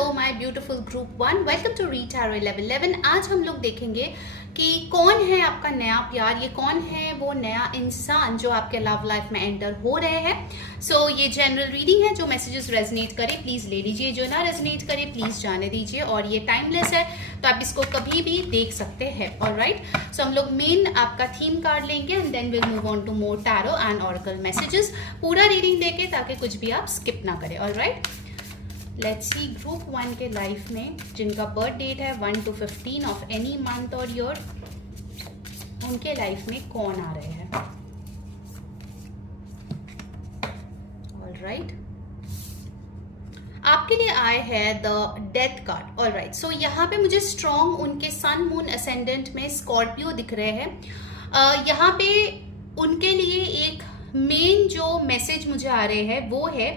Hello my beautiful group 1, welcome to read tarot 1111। आज हम लोग देखेंगे कि कौन है आपका नया प्यार, ये कौन है वो नया इंसान जो आपके लव लाइफ में एंटर हो रहे हैं। सो ये जनरल रीडिंग है, जो मैसेजेस रेजोनेट करे प्लीज ले लीजिए, जो ना रेजोनेट करे प्लीज जाने दीजिए। और ये टाइमलेस है तो आप इसको कभी भी देख सकते हैं। ऑलराइट, सो हम लोग मेन आपका थीम कार्ड लेंगे and then will move on to more tarot and oracle messages. पूरा रीडिंग देके ताकि कुछ भी आप स्किप ना करें। ऑलराइट, लेट्स सी ग्रुप 1 के लाइफ में जिनका बर्थ डेट है 1 to 15 ऑफ एनी मंथ और ईयर, उनके लाइफ में कौन आ रहे हैं। ऑलराइट, आपके लिए आए हैं द डेथ कार्ड। ऑलराइट, सो यहाँ पे मुझे स्ट्रॉन्ग उनके सन मून असेंडेंट में स्कॉर्पियो दिख रहे हैं। यहाँ पे उनके लिए एक मेन जो मैसेज मुझे आ रहे हैं वो है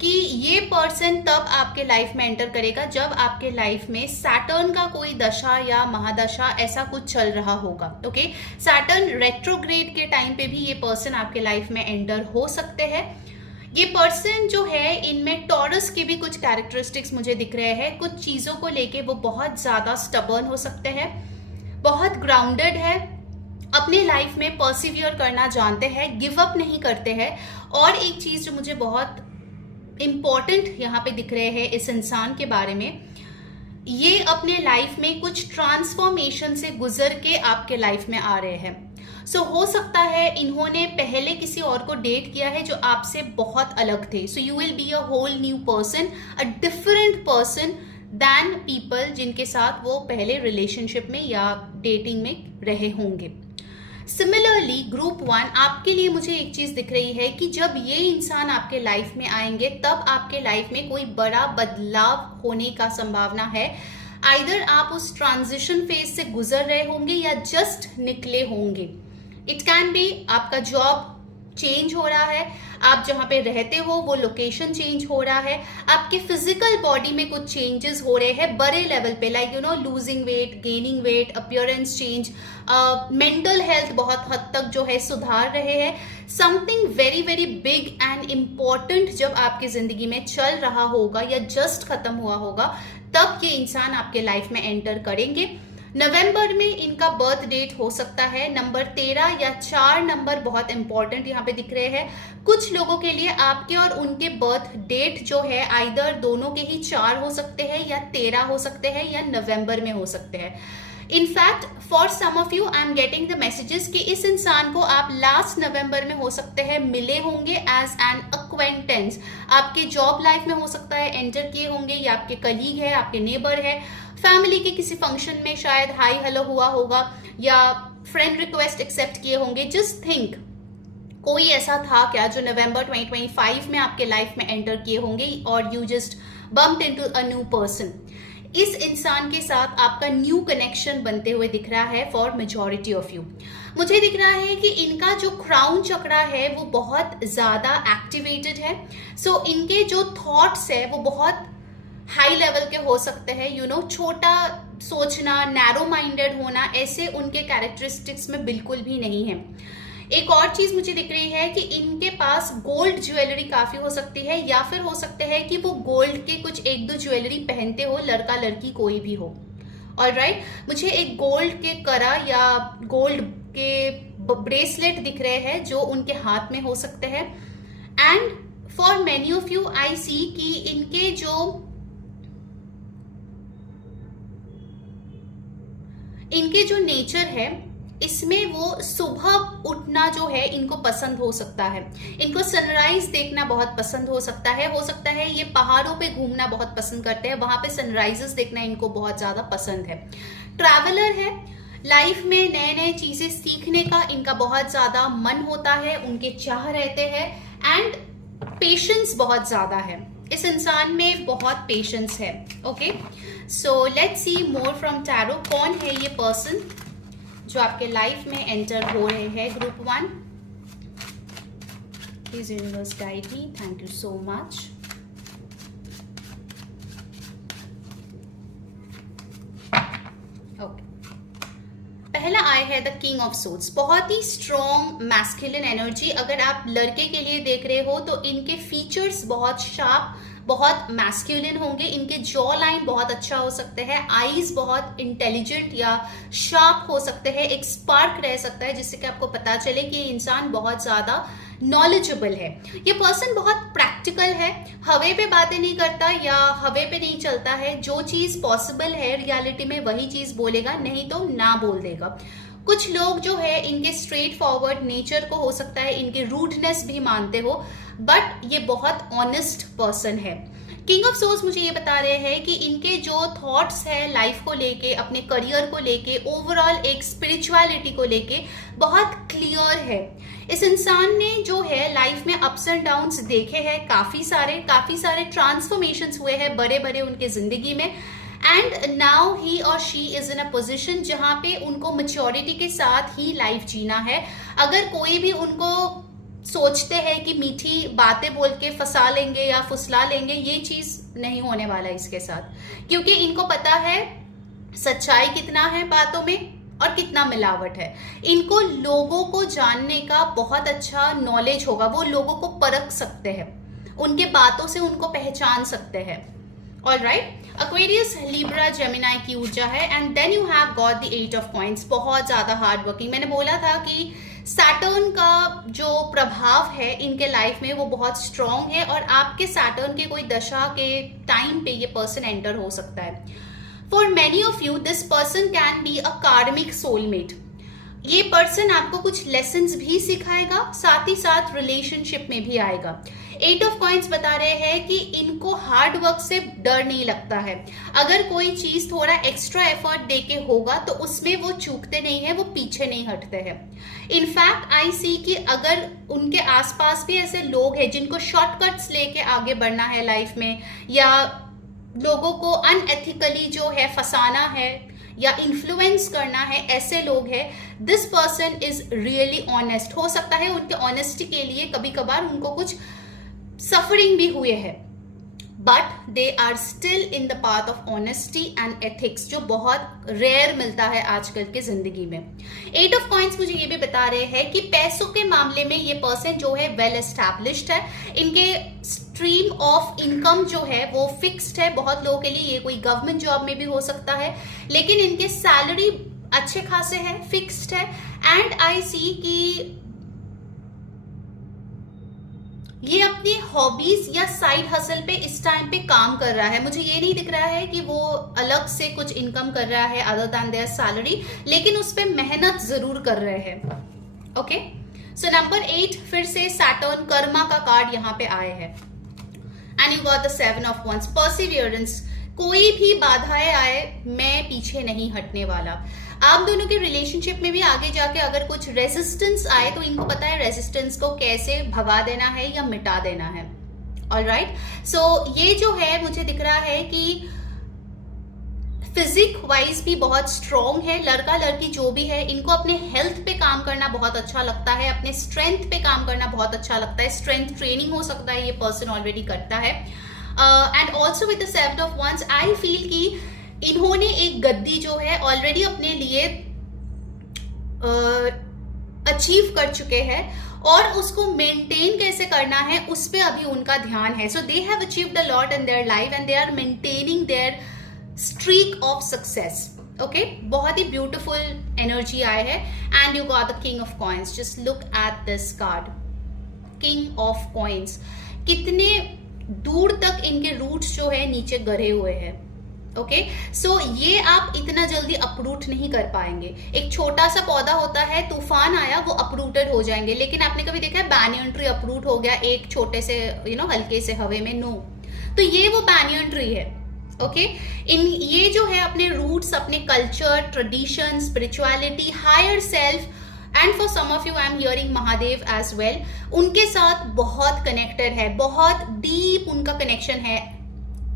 कि ये पर्सन तब आपके लाइफ में एंटर करेगा जब आपके लाइफ में सैटर्न का कोई दशा या महादशा ऐसा कुछ चल रहा होगा। ओके, सैटर्न रेट्रोग्रेड के टाइम पे भी ये पर्सन आपके लाइफ में एंटर हो सकते हैं। ये पर्सन जो है, इनमें टॉरस के भी कुछ कैरेक्टरिस्टिक्स मुझे दिख रहे हैं। कुछ चीज़ों को लेके वो बहुत ज़्यादा स्टबर्न हो सकते हैं, बहुत ग्राउंडेड है, अपने लाइफ में परसिवियर करना जानते हैं, गिव अप नहीं करते हैं। और एक चीज़ जो मुझे बहुत इम्पॉर्टेंट यहाँ पे दिख रहे हैं इस इंसान के बारे में, ये अपने लाइफ में कुछ ट्रांसफॉर्मेशन से गुजर के आपके लाइफ में आ रहे हैं। सो हो सकता है इन्होंने पहले किसी और को डेट किया है जो आपसे बहुत अलग थे। So you will be a whole new person, a different person than people जिनके साथ वो पहले रिलेशनशिप में या डेटिंग में रहे होंगे। सिमिलरली ग्रुप 1, आपके लिए मुझे एक चीज दिख रही है कि जब ये इंसान आपके लाइफ में आएंगे तब आपके लाइफ में कोई बड़ा बदलाव होने का संभावना है। आइदर आप उस ट्रांजिशन फेज से गुजर रहे होंगे या जस्ट निकले होंगे। इट कैन बी आपका जॉब चेंज हो रहा है, आप जहाँ पे रहते हो वो लोकेशन चेंज हो रहा है, आपके फिजिकल बॉडी में कुछ चेंजेस हो रहे हैं बड़े लेवल पे, like losing weight, gaining weight, appearance change, mental health बहुत हद तक जो है सुधार रहे हैं। Something very very big and important जब आपकी जिंदगी में चल रहा होगा या जस्ट खत्म हुआ होगा, तब ये इंसान आपके लाइफ में एंटर करेंगे। नवंबर में इनका बर्थ डेट हो सकता है नंबर 13 या 4 नंबर बहुत इंपॉर्टेंट यहाँ पे दिख रहे हैं। कुछ लोगों के लिए आपके और उनके बर्थ डेट जो है आइदर दोनों के ही 4 हो सकते हैं या 13 हो सकते हैं या नवंबर में हो सकते हैं। In fact for some of you I am getting the messages कि इस इंसान को आप लास्ट नवंबर में हो सकते हैं मिले होंगे एज एन अक्वेंटेंस। आपके जॉब लाइफ में हो सकता है एंटर किए होंगे, या आपके कलीग है, आपके नेबर है, फैमिली के किसी फंक्शन में शायद हाई हेलो हुआ होगा या फ्रेंड रिक्वेस्ट एक्सेप्ट किए होंगे। जस्ट थिंक, कोई ऐसा था क्या जो नवंबर 2025 में आपके लाइफ में एंटर किए होंगे और you just bumped into a new person. इस इंसान के साथ आपका न्यू कनेक्शन बनते हुए दिख रहा है फॉर मेजॉरिटी ऑफ यू। मुझे दिख रहा है कि इनका जो क्राउन चक्रा है वो बहुत ज़्यादा एक्टिवेटेड है। सो इनके जो थॉट्स है वो बहुत हाई लेवल के हो सकते हैं। छोटा सोचना, नैरो माइंडेड होना, ऐसे उनके कैरेक्टरिस्टिक्स में बिल्कुल भी नहीं है। एक और चीज मुझे दिख रही है कि इनके पास गोल्ड ज्वेलरी काफी हो सकती है, या फिर हो सकते हैं कि वो गोल्ड के कुछ 1-2 ज्वेलरी पहनते हो, लड़का लड़की कोई भी हो। ऑलराइट, मुझे एक गोल्ड के करा या गोल्ड के ब्रेसलेट दिख रहे हैं जो उनके हाथ में हो सकते हैं। And for many of you I see कि इनके जो नेचर है इसमें वो सुबह उठना जो है इनको पसंद हो सकता है। इनको सनराइज देखना बहुत पसंद हो सकता है ये पहाड़ों पे घूमना बहुत पसंद करते हैं, वहां पे सनराइजेस देखना इनको बहुत ज्यादा पसंद है। ट्रैवलर है, लाइफ में नए नए चीजें सीखने का इनका बहुत ज्यादा मन होता है, उनके चाह रहते हैं। एंड पेशेंस बहुत ज्यादा है, इस इंसान में बहुत पेशेंस है। Okay, so let's see more from tarot. कौन है ये पर्सन जो आपके लाइफ में एंटर हो रहे हैं group 1? Please universe guide me, thank you so much. Okay, पहला आया है द किंग ऑफ सोर्ड्स। बहुत ही स्ट्रॉन्ग मैस्कुलिन एनर्जी। अगर आप लड़के के लिए देख रहे हो तो इनके फीचर्स बहुत शार्प, बहुत मैस्कुलिन होंगे, इनके जॉ लाइन बहुत अच्छा हो सकते हैं, आईज बहुत इंटेलिजेंट या शार्प हो सकते हैं, एक स्पार्क रह सकता है जिससे कि आपको पता चले कि ये इंसान बहुत ज्यादा नॉलेजेबल है। ये पर्सन बहुत प्रैक्टिकल है, हवे पे बातें नहीं करता या हवे पे नहीं चलता है। जो चीज पॉसिबल है रियलिटी में वही चीज बोलेगा, नहीं तो ना बोल देगा। कुछ लोग जो है इनके स्ट्रेट फॉरवर्ड नेचर को हो सकता है इनके रूडनेस भी मानते हो, बट ये बहुत ऑनेस्ट पर्सन है। किंग ऑफ सोर्स मुझे ये बता रहे हैं कि इनके जो थॉट्स है लाइफ को लेके, अपने करियर को लेके, ओवरऑल एक स्पिरिचुअलिटी को लेके बहुत क्लियर है। इस इंसान ने जो है लाइफ में अप्स एंड डाउन्स देखे हैं, काफी सारे ट्रांसफॉर्मेशंस हुए हैं बड़े बड़े उनके जिंदगी में, and now he or she is in a position जहां पे उनको मेच्योरिटी के साथ ही लाइफ जीना है। अगर कोई भी उनको सोचते हैं कि मीठी बातें बोल के फंसा लेंगे या फुसला लेंगे, ये चीज नहीं होने वाला इसके साथ, क्योंकि इनको पता है सच्चाई कितना है बातों में और कितना मिलावट है। इनको लोगों को जानने का बहुत अच्छा नॉलेज होगा, वो लोगों को परख सकते हैं, उनके बातों से उनको पहचान सकते हैं। ऑलराइट, Aquarius, Libra, Gemini की ऊर्जा है, and then you have got the 8 of coins. बहुत ज्यादा हार्ड वर्किंग, मैंने बोला था कि सैटर्न का जो प्रभाव है इनके लाइफ में वो बहुत स्ट्रांग है, और आपके सैटर्न के कोई दशा के टाइम पे ये पर्सन एंटर हो सकता है। For many of you this person can be a कार्मिक सोलमेट। ये पर्सन आपको कुछ लेसन्स भी सिखाएगा, साथ ही साथ रिलेशनशिप में भी आएगा। 8 ऑफ कॉइंस बता रहे हैं कि इनको हार्ड वर्क से डर नहीं लगता है। अगर कोई चीज थोड़ा एक्स्ट्रा एफर्ट देके होगा तो उसमें वो चूकते नहीं है, वो पीछे नहीं हटते हैं। इनफैक्ट आई सी कि अगर उनके आसपास भी ऐसे लोग हैं जिनको शॉर्टकट्स लेके आगे बढ़ना है लाइफ में, या लोगों को अनएथिकली जो है फंसाना है या इन्फ्लुएंस करना है, ऐसे लोग हैं, this person is really honest. हो सकता है उनके ऑनेस्टी के लिए कभी कभार उनको कुछ सफरिंग भी हुए हैं, but they are still in the path of honesty and ethics, जो बहुत रेयर मिलता है आजकल के जिंदगी में। 8 ऑफ कॉइंस मुझे ये भी बता रहे हैं कि पैसों के मामले में ये पर्सन जो है वेल एस्टैब्लिश्ड है, इनके स्ट्रीम ऑफ इनकम जो है वो फिक्स्ड है। बहुत लोगों के लिए ये कोई गवर्नमेंट जॉब में भी हो सकता है, लेकिन इनके सैलरी अच्छे खासे है, फिक्स्ड है। एंड आई सी कि ये अपनी हॉबीज या साइड हसल पे इस टाइम पे काम कर रहा है। मुझे ये नहीं दिख रहा है कि वो अलग से कुछ इनकम कर रहा है अदर देन देयर सैलरी, लेकिन उस पे मेहनत जरूर कर रहे हैं। ओके, सो नंबर 8 फिर से सैटर्न कर्मा का कार्ड यहाँ पे आए हैं, and you got the 7 of wands, perseverance. कोई भी बाधाएं आए मैं पीछे नहीं हटने वाला। आप दोनों के रिलेशनशिप में भी आगे जाके अगर कुछ रेजिस्टेंस आए तो इनको पता है रेजिस्टेंस को कैसे भगा देना है या मिटा देना है। ऑलराइट, सो ये जो है मुझे दिख रहा है कि फिजिक वाइज भी बहुत स्ट्रॉन्ग है। लड़का लड़की जो भी है, इनको अपने हेल्थ पे काम करना बहुत अच्छा लगता है, अपने स्ट्रेंथ पे काम करना बहुत अच्छा लगता है। स्ट्रेंथ ट्रेनिंग हो सकता है ये पर्सन ऑलरेडी करता है। And also with the 7 of wands I feel कि इन्होंने एक गद्दी जो है ऑलरेडी अपने लिए अचीव कर चुके हैं, और उसको मेंटेन कैसे करना है उस पे अभी उनका ध्यान है। So they have achieved a lot in their life and they are maintaining their streak of success. Okay, बहुत ही ब्यूटिफुल एनर्जी आए है। And you got the king of coins. Just look at this card, king of coins. कितने दूर तक इनके roots जो है नीचे गड़े हुए हैं। ओके, सो ये आप इतना जल्दी अपरूट नहीं कर पाएंगे। एक छोटा सा पौधा होता है, तूफान आया वो अपरूटेड हो जाएंगे, लेकिन आपने कभी देखा है बैनियन ट्री अपरूट हो गया एक छोटे से हल्के से हवे में? नो। तो ये वो बैनियन ट्री है। ओके, ये जो है अपने रूट्स, अपने culture, tradition, spirituality, higher self, and for some of you I am hearing Mahadev as well, उनके साथ बहुत कनेक्टेड है, बहुत डीप उनका कनेक्शन है।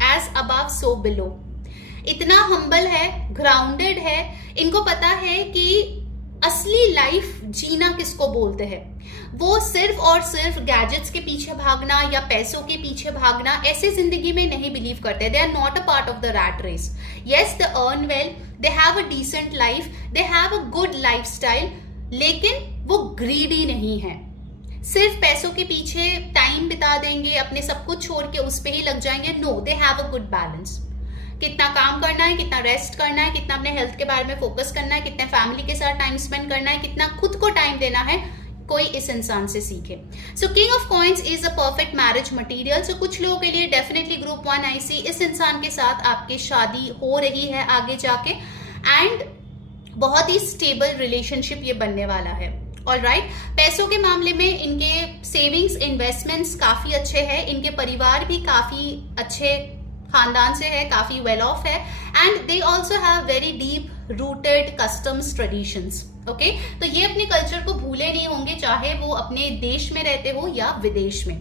एज अबव सो बिलो, इतना हम्बल है, ग्राउंडेड है। इनको पता है कि असली लाइफ जीना किसको बोलते हैं। वो सिर्फ और सिर्फ गैजेट्स के पीछे भागना या पैसों के पीछे भागना, ऐसे जिंदगी में नहीं बिलीव करते। They are not a part of the rat race. Yes, they earn well, they have a decent life, they have a good lifestyle, लेकिन वो ग्रीडी नहीं है। सिर्फ पैसों के पीछे टाइम बिता देंगे, अपने सब कुछ छोड़ के उस पे ही लग जाएंगे। No, they have a good balance. कितना काम करना है, कितना रेस्ट करना है, कितना अपने हेल्थ के बारे में फोकस करना है, कितने फैमिली के साथ टाइम स्पेंड करना है, कितना खुद को टाइम देना है, कोई इस इंसान से सीखे। So king of coins is a perfect marriage material. So कुछ लोगों के लिए डेफिनेटली ग्रुप 1 आई सी इस इंसान के साथ आपकी शादी हो रही है आगे जाके, एंड बहुत ही स्टेबल रिलेशनशिप ये बनने वाला है। ऑलराइट, पैसों के मामले में इनके सेविंग्स, इन्वेस्टमेंट्स काफी अच्छे हैं, इनके परिवार भी काफी अच्छे खानदान से है, काफी वेल ऑफ है, and they also have very deep rooted customs traditions. Okay, तो ये अपने कल्चर को भूले नहीं होंगे, चाहे वो अपने देश में रहते हो या विदेश में।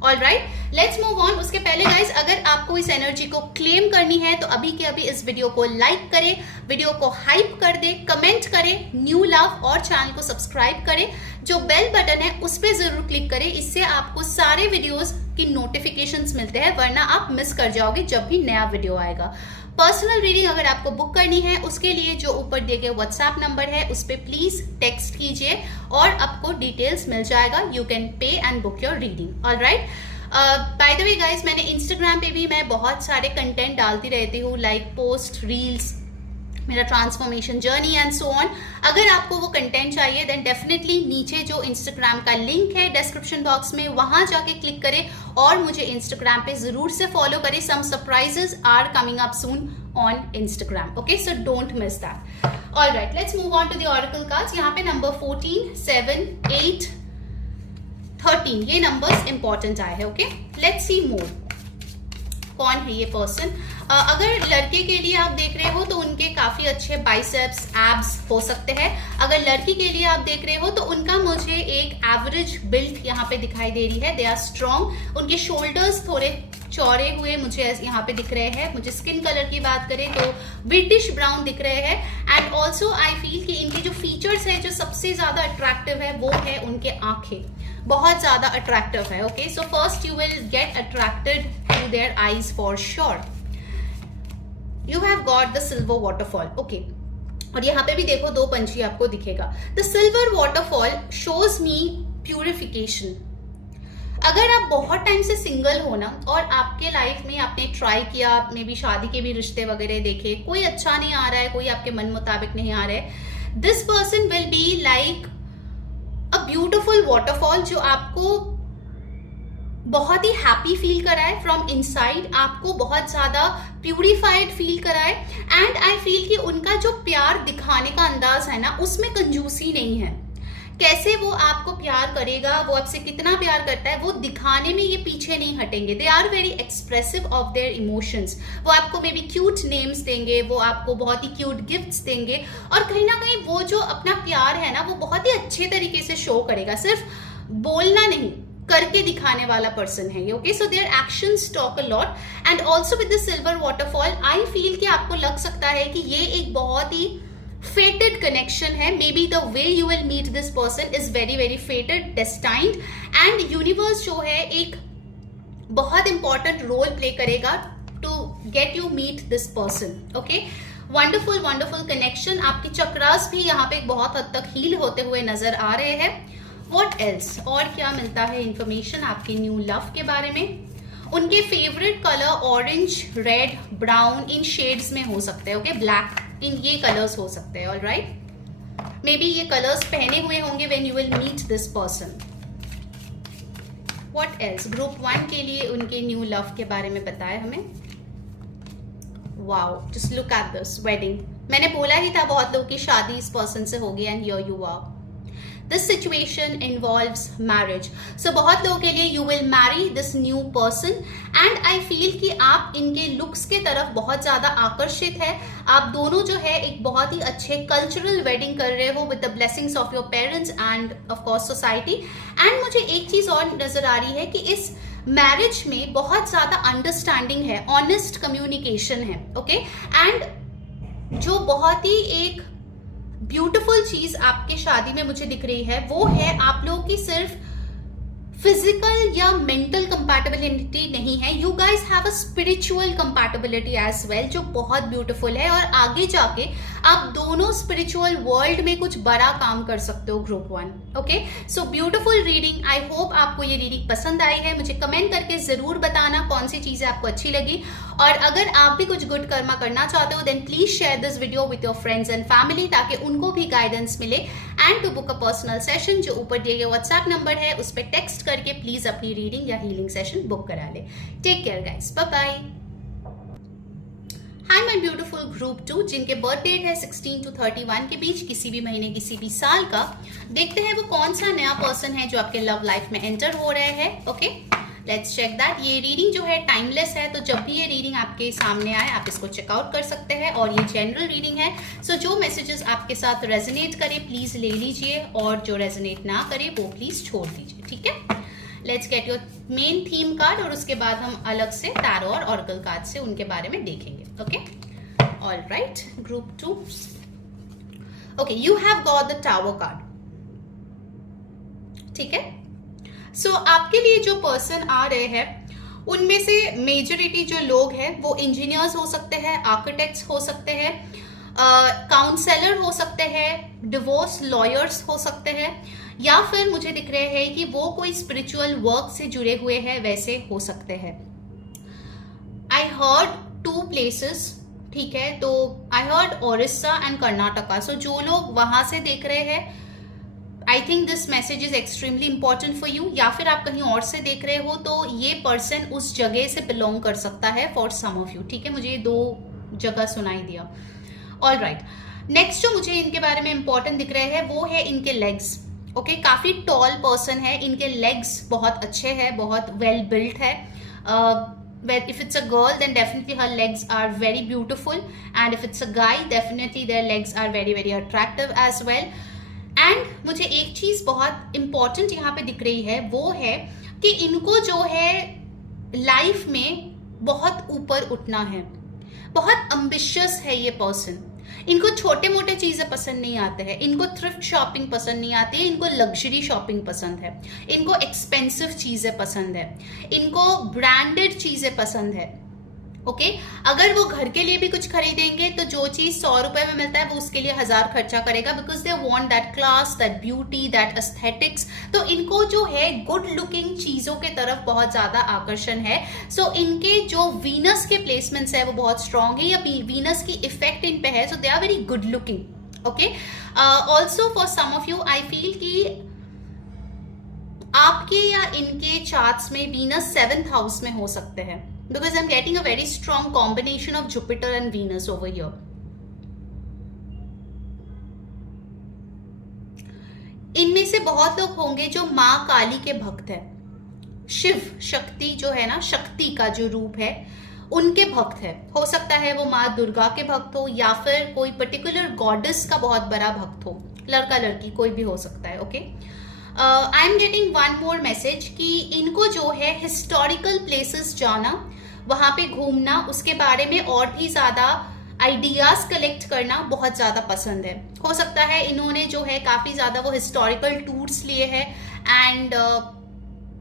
Alright, let's move on. उसके पहले गाइस, अगर आपको इस एनर्जी को क्लेम करनी है तो अभी के अभी इस वीडियो को लाइक करें, वीडियो को हाइप कर दे, कमेंट करें न्यू लव और चैनल को सब्सक्राइब करें। जो बेल बटन है उस पर जरूर क्लिक करें, इससे आपको सारे वीडियोस की नोटिफिकेशंस मिलते हैं, वरना आप मिस कर जाओगे जब भी नया वीडियो आएगा। पर्सनल रीडिंग अगर आपको बुक करनी है, उसके लिए जो ऊपर दिए गए व्हाट्सएप नंबर है उस पर प्लीज टेक्स्ट कीजिए और आपको डिटेल्स मिल जाएगा। You can pay and book your reading. Alright, by the way guys, मैंने इंस्टाग्राम पे भी मैं बहुत सारे कंटेंट डालती रहती हूँ, लाइक पोस्ट, रील्स, मेरा transformation journey and so on. अगर आपको वो कंटेंट चाहिए देन डेफिनेटली नीचे जो इंस्टाग्राम का लिंक है डिस्क्रिप्शन बॉक्स में, वहां जाके क्लिक करें और मुझे इंस्टाग्राम पे जरूर से फॉलो करें। Some surprises are coming up soon on Instagram. Okay, so don't miss that. Alright, let's move on to the oracle cards. यहाँ पे नंबर 14, 7, 8, 13 ये नंबर्स इंपॉर्टेंट आए हैं। ओके, लेट्स सी मोर। कौन है ये पर्सन? अगर लड़के के लिए आप देख रहे हो तो उनके काफी अच्छे बाइसेप्स, एब्स हो सकते हैं। अगर लड़की के लिए आप देख रहे हो तो उनका मुझे एक एवरेज बिल्ड यहाँ पे दिखाई दे रही है। दे आर स्ट्रॉन्ग, उनके शोल्डर्स थोड़े चौड़े हुए मुझे यहाँ पे दिख रहे हैं। मुझे स्किन कलर की बात करें तो ब्रिटिश ब्राउन दिख रहे हैं, एंड ऑल्सो आई फील कि इनके जो फीचर्स है, जो सबसे ज्यादा अट्रैक्टिव है वो है उनके आंखें, बहुत ज्यादा अट्रैक्टिव है। Okay, so first you will get attracted to their eyes for sure. You have got the silver waterfall. Okay, और यहाँ पे भी देखो दो पंछी आपको दिखेगा। The silver waterfall shows me purification. अगर आप बहुत टाइम से सिंगल हो ना और आपके लाइफ में आपने ट्राई किया, मे बी शादी के भी रिश्ते वगैरह देखे, कोई अच्छा नहीं आ रहा है, कोई आपके मन मुताबिक नहीं आ रहा है, this person will be like a beautiful waterfall जो आपको बहुत ही हैप्पी फील कराए फ्रॉम इनसाइड, आपको बहुत ज्यादा प्यूरिफाइड फील कराए। एंड आई फील कि उनका जो प्यार दिखाने का अंदाज है ना, उसमें कंजूसी नहीं है। कैसे वो आपको प्यार करेगा, वो आपसे कितना प्यार करता है, वो दिखाने में ये पीछे नहीं हटेंगे। They are very expressive of their emotions. वो आपको मे बी क्यूट नेम्स देंगे, वो आपको बहुत ही क्यूट गिफ्ट्स देंगे, और कहीं ना कहीं वो जो अपना प्यार है ना, वो बहुत ही अच्छे तरीके से शो करेगा। सिर्फ बोलना नहीं, करके दिखाने वाला पर्सन है ये। Okay, so their actions talk a lot. And also with the silver waterfall I feel कि आपको लग सकता है कि ये एक बहुत ही fated connection है। Maybe the way you will meet this person is very very fated, destined, and universe जो है एक बहुत important role play करेगा to get you meet this person. Okay, wonderful wonderful connection। आपकी चक्रास भी यहाँ पे बहुत हद तक हील होते हुए नजर आ रहे हैं। What else? और क्या मिलता है इंफॉर्मेशन आपके न्यू लव के बारे में? उनके favourite colour orange, red, brown इन शेड्स में हो सकते हैं। ओके, ब्लैक, इन ये कलर्स हो सकते हैं। ऑलराइट, मे बी ये कलर्स पहने हुए होंगे when you will meet this person. What else? Group 1 के लिए उनके न्यू लव के बारे में बताया हमें। Wow, just look at this wedding. मैंने बोला ही था बहुत लोगों की शादी इस पर्सन से होगी, and here you are. This situation involves marriage. So बहुत लोगों के लिए you will marry this new person, and I feel कि आप इनके looks के तरफ बहुत ज़्यादा आकर्षित है। आप दोनों जो है एक बहुत ही अच्छे cultural wedding कर रहे हो with the blessings of your parents and of course society. And मुझे एक चीज़ और नज़र आ रही है कि इस मैरिज में बहुत ज़्यादा अंडरस्टैंडिंग है, ऑनेस्ट कम्युनिकेशन है। ओके, एंड जो बहुत ही एक ब्यूटीफुल चीज आपके शादी में मुझे दिख रही है वो है आप लोगों की सिर्फ फिजिकल या मेंटल कंपैटिबिलिटी नहीं है, you guys have a spiritual compatibility as well, जो बहुत ब्यूटीफुल है, और आगे जाके आप दोनों स्पिरिचुअल वर्ल्ड में कुछ बड़ा काम कर सकते हो group 1। Okay, so beautiful reading. I hope आपको ये रीडिंग पसंद आई है। मुझे कमेंट करके जरूर बताना कौन सी चीजें आपको अच्छी लगी, और अगर आप भी कुछ गुड कर्मा करना चाहते हो then please share this video with your friends and family, ताकि उनको भी गाइडेंस मिले। And to book a personal session, जो ऊपर दिए गए व्हाट्सएप नंबर है उस पर टेक्स्ट करके प्लीज अपनी रीडिंग या हीलिंग सेशन बुक करा ले। Take care guys, bye bye. Hi my beautiful group 2, जिनके बर्थ डेट है 16 to 31 के बीच, किसी भी महीने किसी भी साल का। देखते हैं वो कौन सा नया पर्सन है जो आपके लव लाइफ में एंटर हो रहे हैं। Okay, let's check that. ये रीडिंग जो है टाइमलेस है, तो जब भी ये रीडिंग आपके सामने आए आप इसको चेकआउट कर सकते हैं, और ये जनरल रीडिंग है। सो जो मैसेजेस आपके साथ रेजोनेट करे प्लीज ले लीजिए, और जो रेजोनेट ना करे वो प्लीज छोड़ दीजिए, ठीक है। Let's get your main theme card, और उसके बाद हम अलग से टैरो और ऑरेकल कार्ड से उनके बारे में देखेंगे। Okay, all right, group 2। Okay, you have got the tower card, ठीक है। सो आपके लिए जो पर्सन आ रहे हैं उनमें से मेजोरिटी जो लोग हैं वो इंजीनियर्स हो सकते हैं, आर्किटेक्ट्स हो सकते हैं, काउंसलर हो सकते हैं, डिवोर्स लॉयर्स हो सकते हैं, या फिर मुझे दिख रहे हैं कि वो कोई स्पिरिचुअल वर्क से जुड़े हुए हैं, वैसे हो सकते हैं। आई हर्ड 2 प्लेसेस, ठीक है, तो I heard Odisha and Karnataka. So जो लोग वहां से देख रहे हैं, I think this message is extremely important for you, या फिर आप कहीं और से देख रहे हो तो ये पर्सन उस जगह से बिलोंग कर सकता है फॉर सम ऑफ यू, ठीक है। मुझे ये 2 जगह सुनाई दिया। ऑल राइट, नेक्स्ट जो मुझे इनके बारे में इंपॉर्टेंट दिख रहे हैं वो है इनके लेग्स। ओके, काफी टॉल पर्सन है, इनके लेग्स बहुत अच्छे हैं, बहुत वेल बिल्ट है। If it's a girl, then definitely her legs are very beautiful, and if it's a guy, definitely their legs are very very attractive as well. And मुझे एक चीज बहुत इंपॉर्टेंट यहाँ पे दिख रही है, वो है कि इनको जो है लाइफ में बहुत ऊपर उठना है, बहुत अम्बिशियस है ये पर्सन। इनको छोटे मोटे चीजें पसंद नहीं आते हैं, इनको थ्रिफ्ट शॉपिंग पसंद नहीं आती है, इनको लग्जरी शॉपिंग पसंद है, इनको एक्सपेंसिव चीजें पसंद है, इनको ब्रांडेड चीजें पसंद है। ओके, अगर वो घर के लिए भी कुछ खरीदेंगे तो जो चीज 100 रुपए में मिलता है वो उसके लिए 1000 खर्चा करेगा, because they want that class, that beauty, that aesthetics. तो इनको जो है गुड लुकिंग चीजों के तरफ बहुत ज्यादा आकर्षण है। सो इनके जो वीनस के प्लेसमेंट्स है वो बहुत स्ट्रांग है, या वीनस की इफेक्ट इन पे है, so they are very good looking. Okay, also for some of you I feel कि आपके या इनके चार्ट्स में वीनस 7th हाउस में हो सकते हैं, because I'm getting a very strong combination of Jupiter and Venus over here. इनमें से बहुत लोग होंगे जो माँ काली के भक्त हैं, शिव शक्ति जो है ना, शक्ति का जो रूप है उनके भक्त है। हो सकता है वो माँ दुर्गा के भक्त हो, या फिर कोई पर्टिकुलर गॉडेस का बहुत बड़ा भक्त हो, लड़का लड़की कोई भी हो सकता है। Okay, I am getting one more message कि इनको जो है हिस्टोरिकल प्लेसेस जाना, वहां पे घूमना, उसके बारे में और भी ज्यादा आइडियाज कलेक्ट करना बहुत ज्यादा पसंद है। हो सकता है इन्होंने जो है काफी ज्यादा वो हिस्टोरिकल टूर्स लिए हैं, and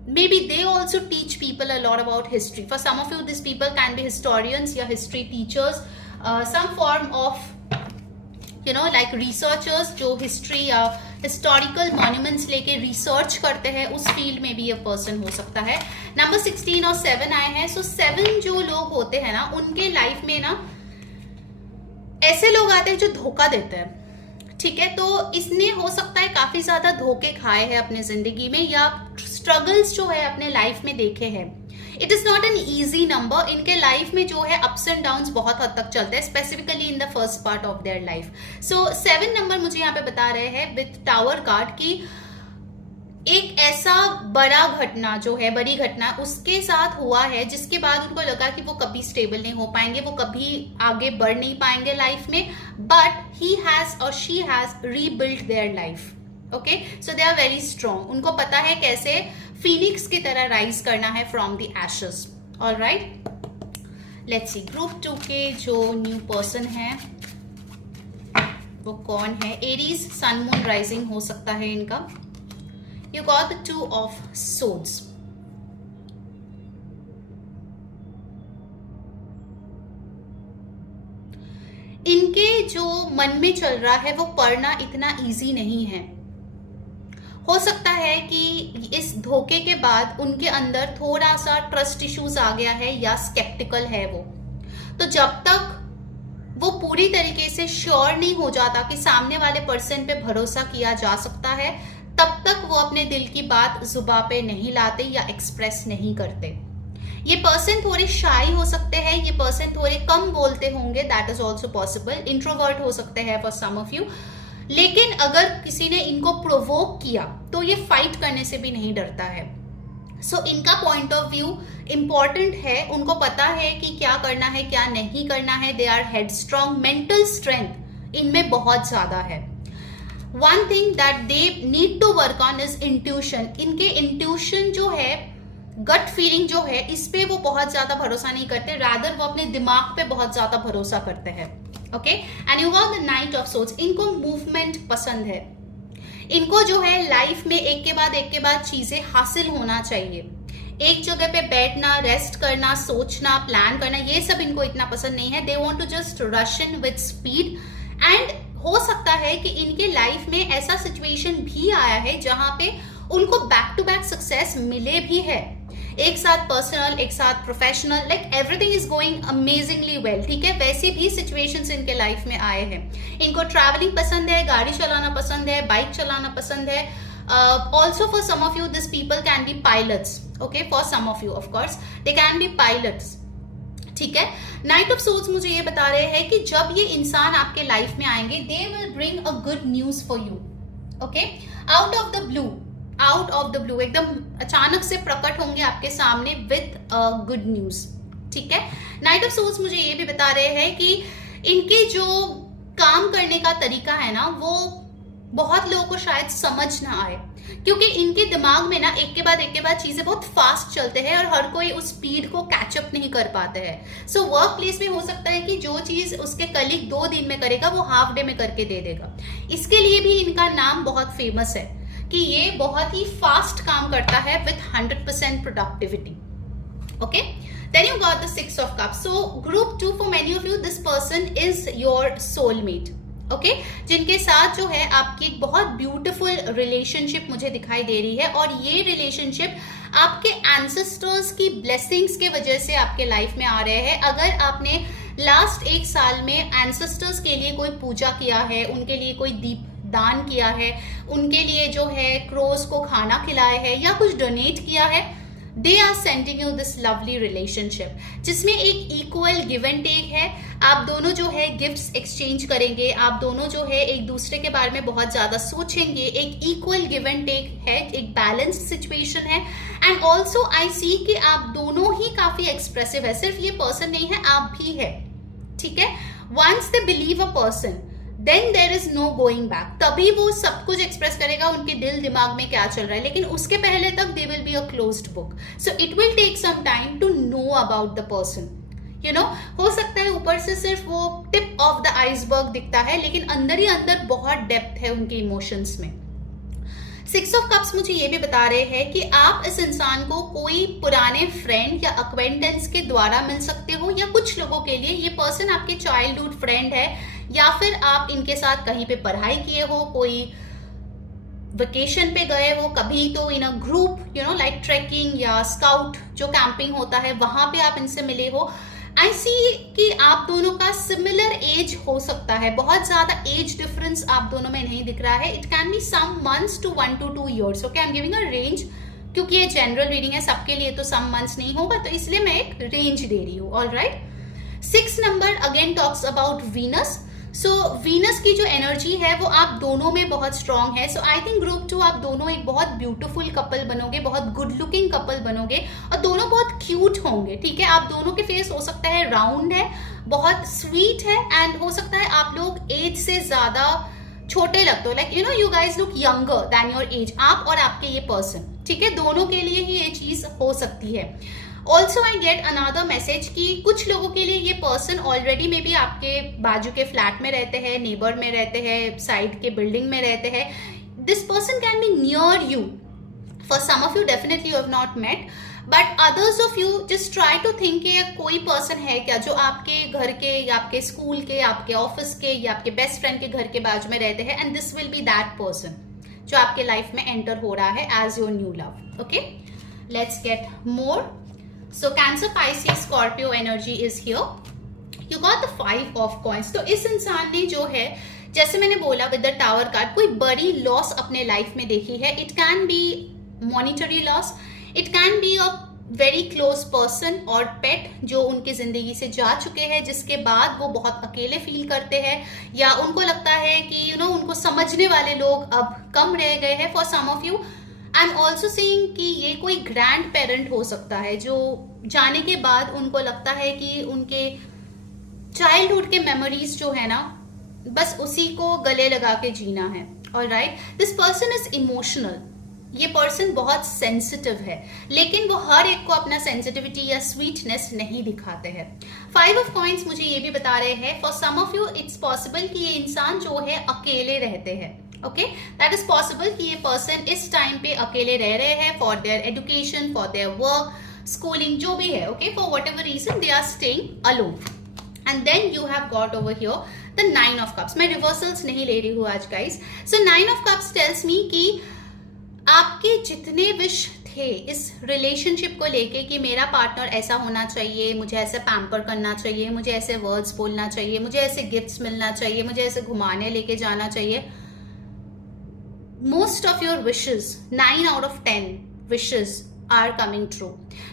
maybe they also teach people a lot about history. For some of you this people can be historians या history teachers, some form of you know like researchers, जो history या historical monuments लेके research करते हैं, उस field में भी ये पर्सन हो सकता है। नंबर 16 और 7 आए हैं। सो 7 जो लोग होते हैं ना, उनके लाइफ में ना ऐसे लोग आते हैं जो धोखा देते हैं, ठीक है। तो इसने हो सकता है काफी ज्यादा धोखे खाए हैं अपने जिंदगी में, या स्ट्रगल्स जो है अपने लाइफ में देखे हैं। It is not an easy number. इनके लाइफ में जो है अप्स एंड डाउन्स बहुत हद तक चलते हैं, specifically in the first part of their life. So 7 number मुझे यहाँ पे बता रहे हैं विथ टावर कार्ड की एक ऐसा बड़ा घटना जो है, बड़ी घटना उसके साथ हुआ है, जिसके बाद उनको लगा कि वो कभी स्टेबल नहीं हो पाएंगे, वो कभी आगे बढ़ नहीं पाएंगे लाइफ में, बट ही हैज और she has rebuilt their life. Okay, so they are very strong. उनको पता है कैसे फीनिक्स की तरह राइज करना है from the ashes. Alright, let's see group 2 के जो न्यू पर्सन है वो कौन है। एरीज सन मून राइजिंग हो सकता है इनका, You got the Two of Swords. इनके जो मन में चल रहा है वो पढ़ना इतना इजी नहीं है। हो सकता है कि इस धोखे के बाद उनके अंदर थोड़ा सा ट्रस्ट इश्यूज आ गया है या स्केप्टिकल है वो। तो जब तक वो पूरी तरीके से श्योर नहीं हो जाता कि सामने वाले पर्सन पे भरोसा किया जा सकता है, तब तक वो अपने दिल की बात जुबान पे नहीं लाते या एक्सप्रेस नहीं करते। ये पर्सन थोड़े शाई हो सकते हैं, ये पर्सन थोड़े कम बोलते होंगे, that is also possible. Introvert हो सकते हैं फॉर सम ऑफ यू। लेकिन अगर किसी ने इनको प्रोवोक किया तो ये फाइट करने से भी नहीं डरता है। सो इनका पॉइंट ऑफ व्यू इंपॉर्टेंट है, उनको पता है कि क्या करना है क्या नहीं करना है। They are headstrong, mental strength इनमें बहुत ज्यादा है। One thing that they need to work on is intuition. इनके इंट्यूशन जो है, गट फीलिंग जो है, इस पे वो बहुत ज्यादा भरोसा नहीं करते, रादर वो अपने दिमाग पे बहुत ज्यादा भरोसा करते हैं। Okay, and you got the night of swords. इनको मूवमेंट पसंद है, इनको जो है लाइफ में एक के बाद चीजें हासिल होना चाहिए। एक जगह पे बैठना, रेस्ट करना, सोचना, प्लान करना, ये सब इनको इतना पसंद नहीं है। They want to just rush in with speed. And हो सकता है कि इनके लाइफ में ऐसा सिचुएशन भी आया है जहां पे उनको बैक टू बैक सक्सेस मिले भी है, एक साथ पर्सनल, एक साथ professional, like everything is going amazingly well. ठीक है, वैसे भी सिचुएशंस इनके लाइफ में आए हैं। इनको ट्रैवलिंग पसंद है, गाड़ी चलाना पसंद है, बाइक चलाना पसंद है। Also for some of you this people can be pilots. Okay, for some of you of course they can be pilots. ठीक है, नाइट ऑफ सोर्ड्स मुझे ये बता रहे हैं कि जब ये इंसान आपके लाइफ में आएंगे, they will bring a good news for you. Okay, out of the blue, एकदम अचानक से प्रकट होंगे आपके सामने विद गुड न्यूज। ठीक है, नाइट ऑफ सोर्ड्स मुझे ये भी बता रहे हैं कि इनके जो काम करने का तरीका है ना, वो बहुत लोगों को शायद समझ ना आए, क्योंकि इनके दिमाग में ना एक के बाद चीजें बहुत फास्ट चलते हैं और हर कोई उस स्पीड को कैचअप नहीं कर पाते हैं। सो वर्क प्लेस में हो सकता है कि जो चीज उसके कलीग 2 दिन में करेगा वो हाफ डे में करके दे देगा। इसके लिए भी इनका नाम बहुत फेमस है कि ये बहुत ही फास्ट काम करता है with 100% productivity. Okay, then you got the 6 of cups. So group 2, for many of you this person is your soulmate. Okay, जिनके साथ जो है आपकी एक बहुत ब्यूटीफुल रिलेशनशिप मुझे दिखाई दे रही है, और ये रिलेशनशिप आपके एंसेस्टर्स की ब्लेसिंग्स के वजह से आपके लाइफ में आ रहे हैं। अगर आपने लास्ट 1 साल में एंसेस्टर्स के लिए कोई पूजा किया है, उनके लिए कोई दीप दान किया है, उनके लिए जो है क्रोज को खाना खिलाया है या कुछ डोनेट किया है, they are sending you this lovely relationship, जिसमें एक इक्वल गिव एंड टेक है। आप दोनों जो है गिफ्ट्स एक्सचेंज करेंगे, आप दोनों जो है एक दूसरे के बारे में बहुत ज्यादा सोचेंगे, एक इक्वल गिव एंड टेक है, एक बैलेंस सिचुएशन है। एंड ऑल्सो आई सी कि आप दोनों ही काफी एक्सप्रेसिव है, सिर्फ ये पर्सन नहीं है, आप भी है। ठीक है, once they believe a person then there is no going back. तभी वो सब कुछ एक्सप्रेस करेगा उनके दिल दिमाग में क्या चल रहा है, लेकिन उसके पहले तक they will be a closed book. So it will take some time to know about the person. You know, हो सकता है ऊपर से सिर्फ वो टिप ऑफ द आइसबर्ग दिखता है, लेकिन अंदर ही अंदर बहुत डेप्थ है उनके इमोशंस में। 6 ऑफ कप्स मुझे ये भी बता रहे हैं कि आप इस इंसान को कोई पुराने फ्रेंड या अक्वेंटेंस के द्वारा मिल सकते हो, या कुछ लोगों के लिए ये पर्सन आपके चाइल्डहुड फ्रेंड है, या फिर आप इनके साथ कहीं पे पढ़ाई किए हो, कोई वेकेशन पे गए हो कभी, तो in a group, you know, like trekking या स्काउट जो कैंपिंग होता है वहां पे आप इनसे मिले हो। आई सी कि आप दोनों का सिमिलर एज हो सकता है, बहुत ज्यादा एज डिफरेंस आप दोनों में नहीं दिख रहा है। It can be some months to 1 to 2 years. Okay, I am giving a range, क्योंकि ये जनरल रीडिंग है, सबके लिए तो सम मंथ्स नहीं होगा, तो इसलिए मैं एक रेंज दे रही हूँ। Alright, 6 number again talks about Venus. So Venus की जो एनर्जी है वो आप दोनों में बहुत स्ट्रांग है। सो आई थिंक ग्रुप 2 आप दोनों एक बहुत ब्यूटीफुल कपल बनोगे, बहुत गुड लुकिंग कपल बनोगे, और दोनों बहुत क्यूट होंगे। ठीक है, आप दोनों के फेस हो सकता है राउंड है, बहुत स्वीट है, एंड हो सकता है आप लोग एज से ज्यादा छोटे लगते हो, like you know you guys look younger than your age, आप और आपके ये पर्सन। ठीक है, दोनों के लिए ही ये चीज हो सकती है। Also I get another message कि कुछ लोगों के लिए ये पर्सन ऑलरेडी में भी आपके बाजू के फ्लैट में रहते हैं, नेबर में रहते हैं, साइड के बिल्डिंग में रहते हैं। This person can be near you, For some of you definitely you have not met, but others of you just try to think कि कोई पर्सन है क्या जो आपके घर के या आपके स्कूल के या आपके ऑफिस के या आपके बेस्ट फ्रेंड के घर के बाजू में रहते हैं, and this will be that person जो आपके लाइफ में एंटर हो रहा है as your new love. Okay, let's get more. So Cancer, Pisces, Scorpio energy is here. You got the 5 of coins. तो इस इंसान ने जो है, जैसे मैंने बोला विद द टावर कार्ड, कोई बड़ी लॉस अपने लाइफ में देखी है. It can B monetary loss, it can be a very close person और पेट जो उनकी जिंदगी से जा चुके हैं, जिसके बाद वो बहुत अकेले फील करते हैं, या उनको लगता है कि उनको समझने वाले लोग अब कम रह गए हैं. For some of you I am also seeing कि ये कोई ग्रैंड पेरेंट हो सकता है जो जाने के बाद उनको लगता है कि उनके चाइल्डहुड के मेमोरीज जो है ना, बस उसी को गले लगा के जीना है. Alright, this person is emotional. ये पर्सन बहुत सेंसिटिव है, लेकिन वो हर एक को अपना सेंसिटिविटी या स्वीटनेस नहीं दिखाते हैं. 5 ऑफ कॉइंस मुझे ये भी बता रहे हैं, for some of you it's possible कि ये इंसान जो है अकेले रहते हैं. ओके, दैट इज पॉसिबल कि ये पर्सन इस टाइम पे अकेले रह रहे हैं for their education, for their work, schooling, जो भी है. Okay, for whatever reason they are staying alone. And then you have got over here the 9 of cups. मैं रिवर्सल्स नहीं ले रही हूँ आज guys. So 9 of cups tells me कि आपके जितने विश थे इस रिलेशनशिप को लेके कि मेरा पार्टनर ऐसा होना चाहिए, मुझे ऐसे पैम्पर करना चाहिए, मुझे ऐसे वर्ड्स बोलना चाहिए, मुझे ऐसे गिफ्ट्स मिलना चाहिए, मुझे ऐसे घुमाने लेके जाना चाहिए, most of your wishes, 9 out of 10 wishes are coming true.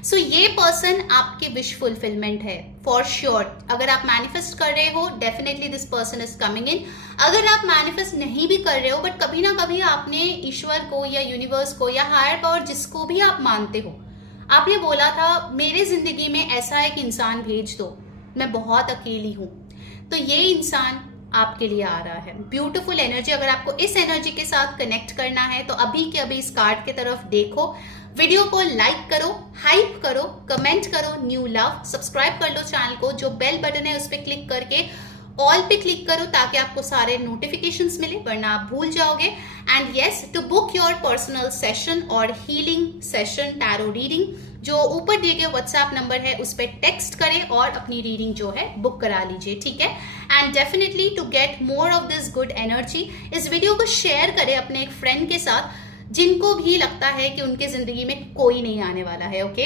So ये पर्सन आपकी विश फुलफिलमेंट है फॉर श्योर. अगर आप मैनिफेस्ट कर रहे हो, definitely this person is coming in. अगर आप मैनिफेस्ट नहीं भी कर रहे हो, बट कभी ना कभी आपने ईश्वर को या यूनिवर्स को या हायर पावर, जिसको भी आप मानते हो, आपने बोला था मेरे जिंदगी में ऐसा एक इंसान भेज दो, मैं बहुत अकेली हूं. तो ये इंसान आपके लिए आ रहा है. Beautiful energy. अगर आपको इस एनर्जी के साथ कनेक्ट करना है तो अभी के अभी इस कार्ड की तरफ देखो, वीडियो को लाइक करो, हाइप करो, कमेंट करो न्यू लव, सब्सक्राइब कर लो चैनल को, जो बेल बटन है उस पर क्लिक करके ऑल पे क्लिक करो ताकि आपको सारे नोटिफिकेशंस मिले, वरना आप भूल जाओगे. And yes, to book your personal session और हीलिंग सेशन, टैरो रीडिंग, जो ऊपर दिए गए व्हाट्सएप नंबर है उस पर टेक्स्ट करें और अपनी रीडिंग जो है बुक करा लीजिए. ठीक है. And definitely to get more of this good energy, इस वीडियो को शेयर करें अपने एक फ्रेंड के साथ जिनको भी लगता है कि उनके जिंदगी में कोई नहीं आने वाला है. Okay,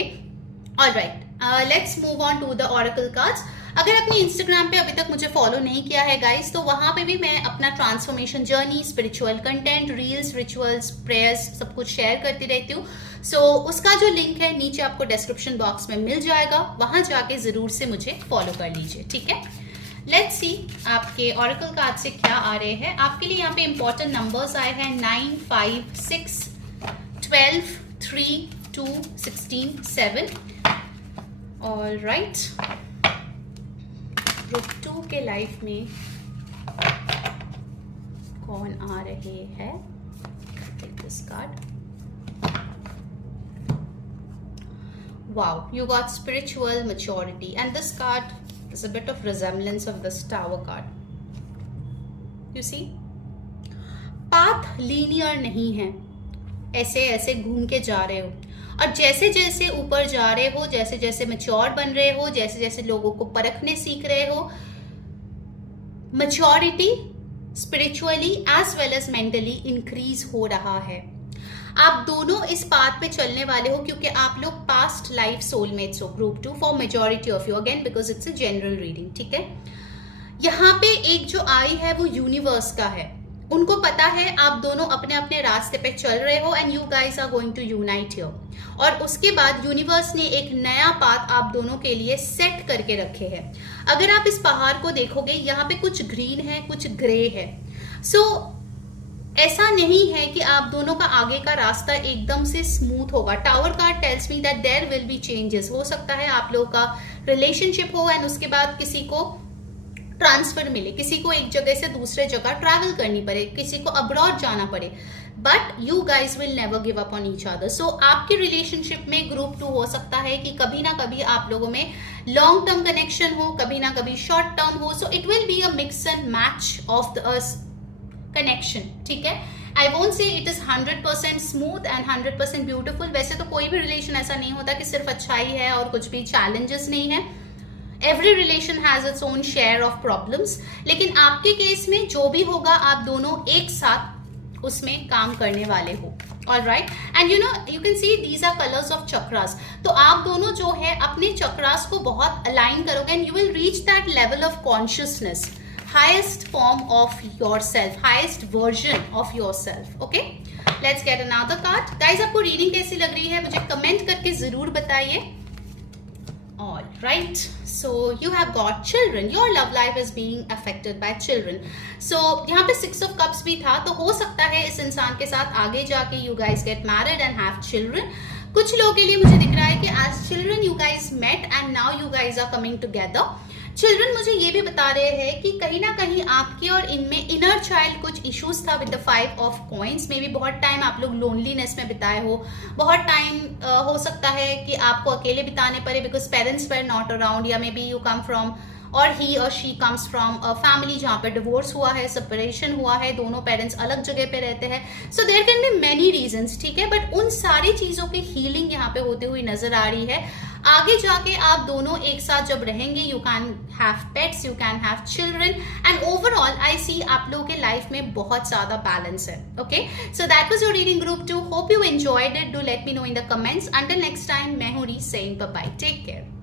alright, let's move on to the oracle cards. अगर अपनी इंस्टाग्राम पे अभी तक मुझे फॉलो नहीं किया है गाइस, तो वहां पे भी मैं अपना transformation journey, spiritual content, reels, rituals, prayers, सब कुछ शेयर करती रहती हूँ. सो उसका जो लिंक है नीचे आपको डिस्क्रिप्शन बॉक्स में मिल जाएगा, वहां जाके जरूर से मुझे फॉलो कर लीजिए. ठीक है. लेट्स सी आपके ऑरेकल कार्ड से क्या आ रहे हैं आपके लिए. यहाँ पे इंपॉर्टेंट नंबर्स आए हैं 9, 5, 6, 12, 3, 2, 16, 7. ऑलराइट, ग्रुप 2 के लाइफ में कौन आ रहे हैं? Take this card. Wow, you got spiritual maturity, and this card is a bit of resemblance of this Tower card. You see, path linear नहीं है, ऐसे ऐसे घूम के जा रहे हो, और जैसे जैसे ऊपर जा रहे हो, जैसे जैसे मैच्योर बन रहे हो, जैसे जैसे लोगों को परखने सीख रहे हो, maturity spiritually as well as mentally increase हो रहा है. आप दोनों इस पाथ पे चलने वाले हो क्योंकि आप लोग पास्ट लाइफ सोलमेट्स हो. Group 2 for majority of you, again because it's a general reading. ठीक है. यहाँ पे एक जो आई है वो यूनिवर्स का है. उनको पता है आप दोनों अपने अपने रास्ते पे चल रहे हो and you guys are going to unite here. और उसके बाद यूनिवर्स ने एक नया पाथ आप दोनों के लिए सेट करके रखे हैं. अगर आप इस पहाड़ को देखोगे, यहाँ पे कुछ ग्रीन है, कुछ ग्रे है. सो ऐसा नहीं है कि आप दोनों का आगे का रास्ता एकदम से स्मूथ होगा. Tower card tells me that there will be changes. हो सकता है आप लोगों का रिलेशनशिप हो एंड उसके बाद किसी को ट्रांसफर मिले, किसी को एक जगह से दूसरे जगह ट्रैवल करनी पड़े, किसी को अब्रॉड जाना पड़े, but you guys will never give up on each other. So आपके रिलेशनशिप में ग्रुप 2 हो सकता है कि कभी ना कभी आप लोगों में लॉन्ग टर्म कनेक्शन हो, कभी ना कभी शॉर्ट टर्म हो. सो it will be a mix and match of the connection, ठीक है। I won't say it is 100% smooth and 100% beautiful. वैसे तो कोई भी रिलेशन ऐसा नहीं होता कि सिर्फ अच्छाई है और कुछ भी चैलेंजेस नहीं है। Every relation has its own share of problems, लेकिन आपके केस में जो भी होगा आप दोनों एक साथ उसमें काम करने वाले हो। All right, and you can see these are colours of chakras. तो आप दोनों जो है अपने चक्रास को बहुत अलाइन करोगे and you will reach that level of consciousness, highest form of yourself, highest version of yourself. Okay, let's get another card. Guys, आपको रीडिंग कैसी लग रही है मुझे कमेंट करके जरूर बताइए। All right, so you have got children. Your love life is being affected by children. So यहाँ पे 6 of cups भी था, तो हो सकता है इस इंसान के साथ आगे जाके you guys get married and have children. कुछ लोगों के लिए मुझे दिख रहा है कि as children you guys met and now you guys are coming together. Children मुझे ये भी बता रहे हैं कि कहीं ना कहीं आपके और इनमें इनर चाइल्ड कुछ इश्यूज था with the 5 of coins. May be बहुत टाइम आप लोग लोनलीनेस में बिताए हो, बहुत टाइम हो सकता है कि आपको अकेले बिताने पड़े because parents were not around, या maybe you come from or he or she comes from a family जहाँ पे डिवोर्स हुआ है, सेपरेशन हुआ है, दोनों पेरेंट्स अलग जगह पे रहते हैं। So there can be many reasons, ठीक है, बट उन सारी चीजों की हीलिंग यहाँ पे होते हुई नजर आ रही है। आगे जाके आप दोनों एक साथ जब रहेंगे you can have pets, you can have children and overall I see आप लोगों के लाइफ में बहुत ज्यादा बैलेंस है। Okay, so that was your reading group 2। Hope you enjoyed it. Do let me know in the comments. Until next time, मैं हूं री saying bye bye, take care.